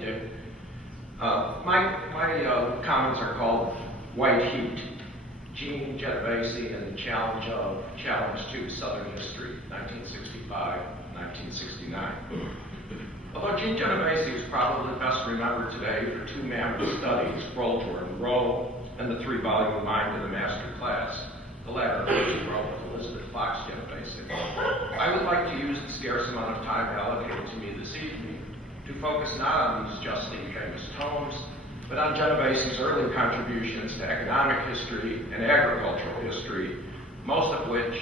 you, Dave. My comments are called White Heat, Eugene, Genovese, and the Challenge to Southern History, 1965-1969. Although Eugene Genovese is probably best remembered today for two mammoth studies, Roll, Jordan, Roll, and the three-volume Mind of the Master Class, the latter of which he wrote with Elizabeth Fox Genovese, I would like to use the scarce amount of time allocated to me this evening to focus not on these justly famous tomes, but on Genovese's early contributions to economic history and agricultural history, most of which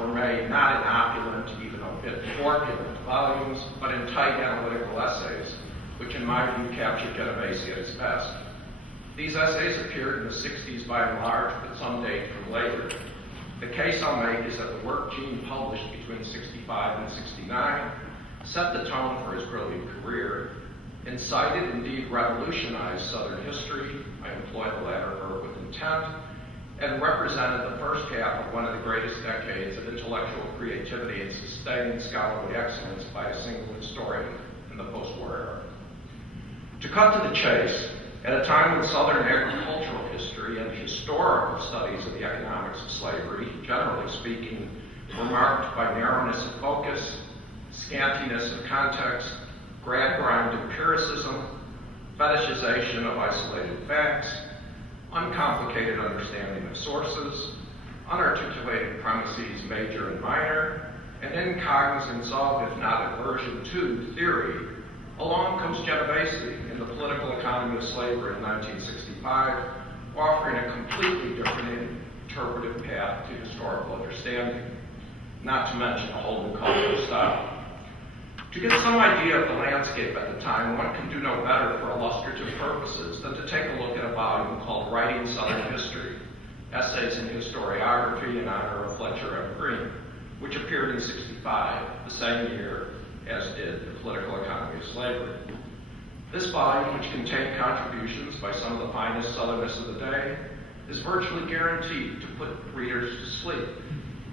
were made not in opulent, even a bit corpulent volumes, but in tight analytical essays, which in my view captured Genovese at its best. These essays appeared in the 60s by and large, but some date from later. The case I'll make is that the work Gene published between 65 and 69 set the tone for his brilliant career, incited, indeed revolutionized Southern history, I employ the latter verb with intent, and represented the first half of one of the greatest decades of intellectual creativity and sustained scholarly excellence by a single historian in the post-war era. To cut to the chase, at a time when Southern agricultural history and historical studies of the economics of slavery, generally speaking, were marked by narrowness of focus, scantiness of context, grad-grind empiricism, fetishization of isolated facts, uncomplicated understanding of sources, unarticulated premises major and minor, and incognizance of, if not aversion to, theory, along comes Genovese in The Political Economy of Slavery in 1965, offering a completely different interpretive path to historical understanding, not to mention a whole new cultural style. To get some idea of the landscape at the time, one can do no better for illustrative purposes than to take a look at a volume called Writing Southern History, Essays in Historiography in honor of Fletcher M. Green, which appeared in 65, the same year as did The Political Economy of Slavery. This volume, which contained contributions by some of the finest Southernists of the day, is virtually guaranteed to put readers to sleep.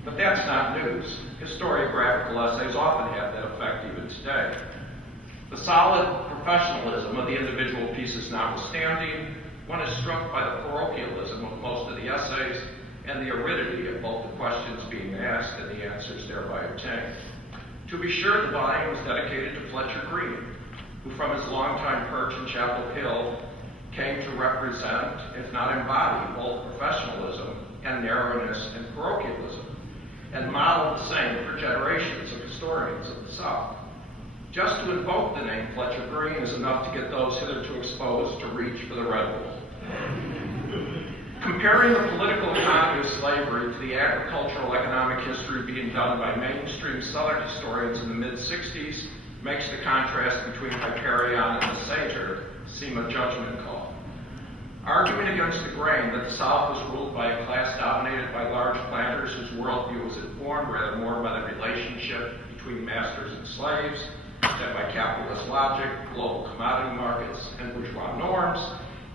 But that's not news. Historiographical essays often have that effect even today. The solid professionalism of the individual pieces notwithstanding, one is struck by the parochialism of most of the essays and the aridity of both the questions being asked and the answers thereby obtained. To be sure, the volume was dedicated to Fletcher Green, who from his longtime perch in Chapel Hill came to represent, if not embody, both professionalism and narrowness and parochialism, and modeled the same for generations of historians of the South. Just to invoke the name Fletcher Green is enough to get those hitherto exposed to reach for the Red Bull. Comparing the political economy of slavery to the agricultural economic history being done by mainstream Southern historians in the mid-60s makes the contrast between Hyperion and the Satyr seem a judgment call. Arguing against the grain that the South was ruled by a class dominated by large planters whose worldview was informed rather more by the relationship between masters and slaves than by capitalist logic, global commodity markets, and bourgeois norms,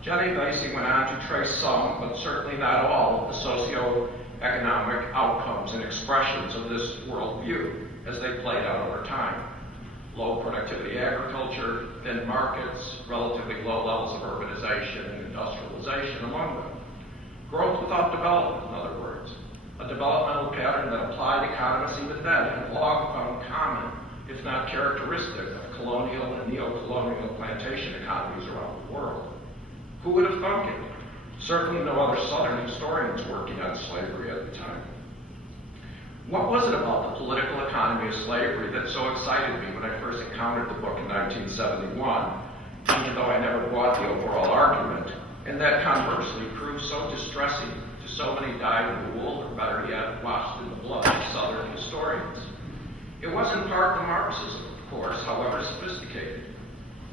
Genovese went on to trace some, but certainly not all, of the socio-economic outcomes and expressions of this worldview as they played out over time. Low productivity agriculture, thin markets, relatively low levels of urbanization and industrialization among them. Growth without development, in other words. A developmental pattern that applied economists even then had long found common, if not characteristic, of colonial and neo-colonial plantation economies around the world. Who would have thunk it? Certainly no other Southern historians working on slavery at the time. What was it about the political economy of slavery that so excited me when I first encountered the book in 1971, even though I never bought the overall argument, and that conversely proved so distressing to so many dyed-in-the-wool, or better yet, washed in the blood of Southern historians? It was in part the Marxism, of course, however sophisticated.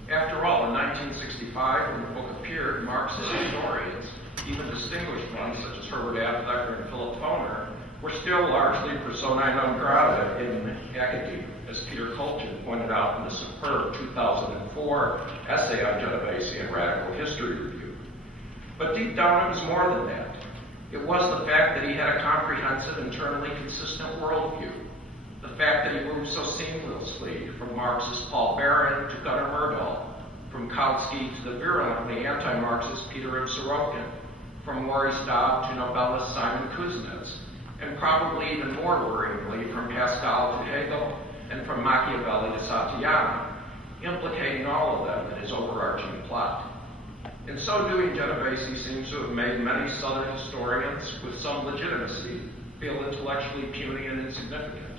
After all, in 1965, when the book appeared, Marxist historians, even distinguished ones such as Herbert Aptheker and Philip Foner, were still largely personae non grata in academia, as Peter Colchin pointed out in the superb 2004 essay on Genovese and Radical History Review. But deep down, it was more than that. It was the fact that he had a comprehensive, internally consistent worldview. The fact that he moved so seamlessly from Marxist Paul Baron to Gunnar Myrdal, from Kautsky to the virulently anti-Marxist Peter M. Sorokin, from Maurice Dobb to Nobelist Simon Kuznets, and probably even more worryingly from Pascal to Hegel and from Machiavelli to Satayana, implicating all of them in his overarching plot. In so doing, Genovese seems to have made many Southern historians with some legitimacy feel intellectually puny and insignificant,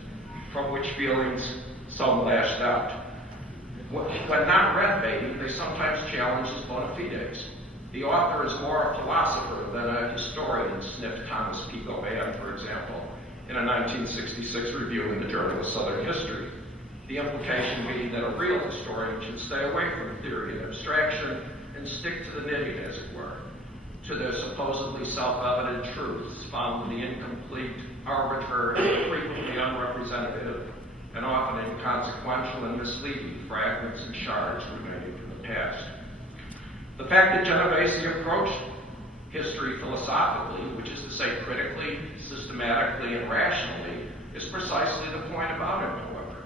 from which feelings some lashed out. When not read, maybe, they sometimes challenge his bona fides. The author is more a philosopher than a historian, sniffed Thomas P. Govan, for example, in a 1966 review in the Journal of Southern History. The implication being that a real historian should stay away from theory and abstraction and stick to the knitting, as it were, to the supposedly self-evident truths found in the incomplete, arbitrary, frequently unrepresentative, and often inconsequential and misleading fragments and shards remaining from the past. The fact that Genovese approached history philosophically, which is to say critically, systematically, and rationally, is precisely the point about him, however.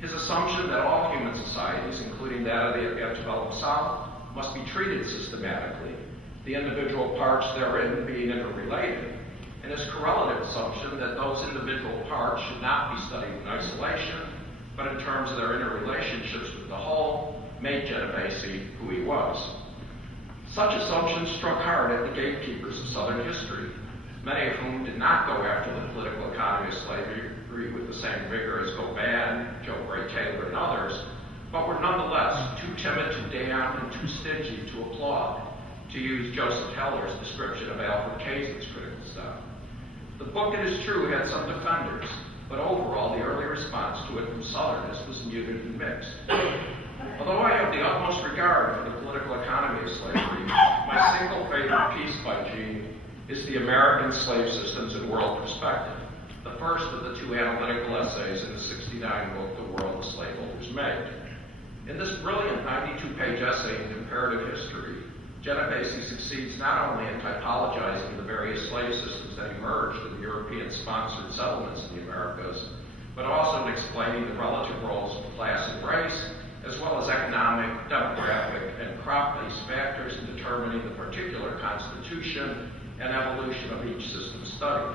His assumption that all human societies, including that of the antebellum South, must be treated systematically, the individual parts therein being interrelated, and his correlative assumption that those individual parts should not be studied in isolation, but in terms of their interrelationships with the whole, made Genovese who he was. Such assumptions struck hard at the gatekeepers of Southern history, many of whom did not go after the political economy of slavery with the same vigor as Govan, Joe Gray Taylor, and others, but were nonetheless too timid to damn and too stingy to applaud, to use Joseph Heller's description of Alfred Kazan's critical style. The book, it is true, had some defenders, but overall the early response to it from Southerners was muted and mixed. Although I have the utmost regard for the political economy of slavery, my single favorite piece by Eugene is The American Slave Systems in World Perspective, the first of the two analytical essays in the 1969 book, The World the Slaveholders Made. In this brilliant 92-page essay in comparative history, Genovese succeeds not only in typologizing the various slave systems that emerged in the European-sponsored settlements in the Americas, but also in explaining the relative roles of class and race, as well as economic, demographic, and crop-based factors in determining the particular constitution and evolution of each system studied.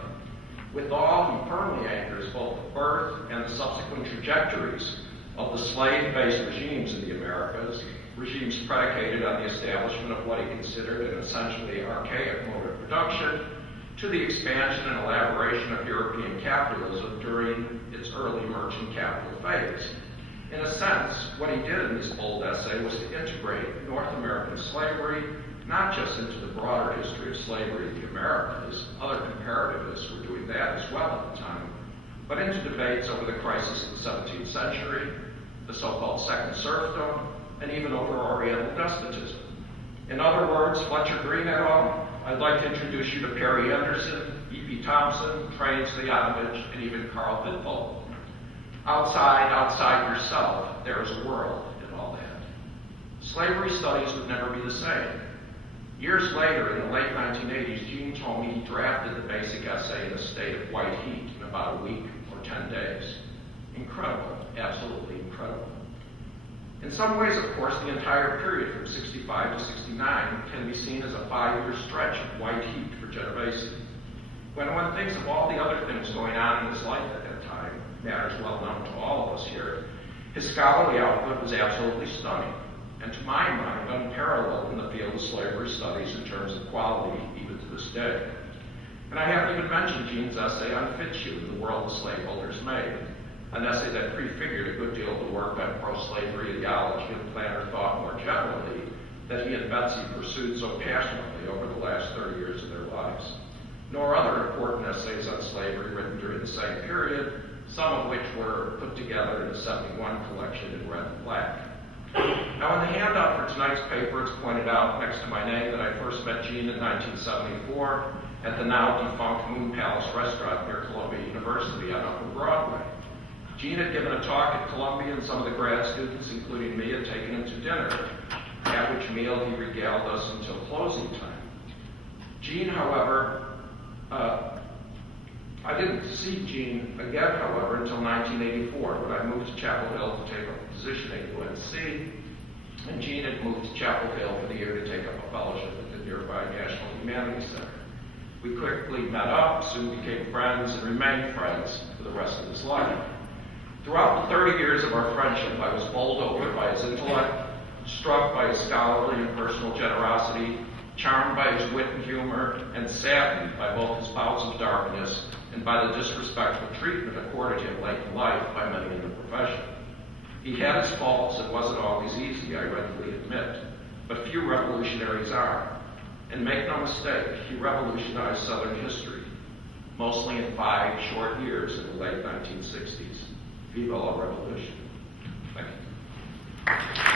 Withal, he firmly anchors both the birth and the subsequent trajectories of the slave-based regimes in the Americas, regimes predicated on the establishment of what he considered an essentially archaic mode of production, to the expansion and elaboration of European capitalism during its early merchant capital phase. In a sense, what he did in this bold essay was to integrate North American slavery not just into the broader history of slavery in the Americas, other comparativists were doing that as well at the time, but into debates over the crisis of the 17th century, the so-called Second Serfdom, and even over Oriental despotism. In other words, Fletcher Green et al., I'd like to introduce you to Perry Anderson, E.P. Thompson, Train Stoyanovich, and even Carl Wittbold. Outside yourself, there is a world in all that. Slavery studies would never be the same. Years later, in the late 1980s, Gene told me he drafted the basic essay in a state of white heat in about a week or 10 days. Incredible, absolutely incredible. In some ways, of course, the entire period from 65 to 69 can be seen as a 5-year stretch of white heat for Genovese. When one thinks of all the other things going on in his life at that time, matters well known to all of us here, his scholarly output was absolutely stunning, and to my mind, unparalleled in the field of slavery studies in terms of quality, even to this day. And I haven't even mentioned Gene's essay on Fitzhugh, The World the Slaveholders Made, an essay that prefigured a good deal of the work on pro-slavery ideology and planner thought more generally that he and Betsy pursued so passionately over the last 30 years of their lives, nor other important essays on slavery written during the same period, some of which were put together in the 71 collection in red and black. Now, in the handout for tonight's paper, it's pointed out next to my name that I first met Gene in 1974 at the now defunct Moon Palace restaurant near Columbia University on Upper Broadway. Gene had given a talk at Columbia, and some of the grad students, including me, had taken him to dinner, at which meal he regaled us until closing time. Gene, however, I didn't see Gene again, however, until 1984, when I moved to Chapel Hill to take up a position at UNC, and Gene had moved to Chapel Hill for the year to take up a fellowship at the nearby National Humanities Center. We quickly met up, soon became friends, and remained friends for the rest of his life. Throughout the 30 years of our friendship, I was bowled over by his intellect, struck by his scholarly and personal generosity, charmed by his wit and humor, and saddened by both his bouts of darkness and by the disrespectful treatment accorded him late in life by many in the profession. He had his faults. It wasn't always easy, I readily admit, but few revolutionaries are. And make no mistake, he revolutionized Southern history, mostly in 5 short years in the late 1960s. Viva la Revolution. Thank you.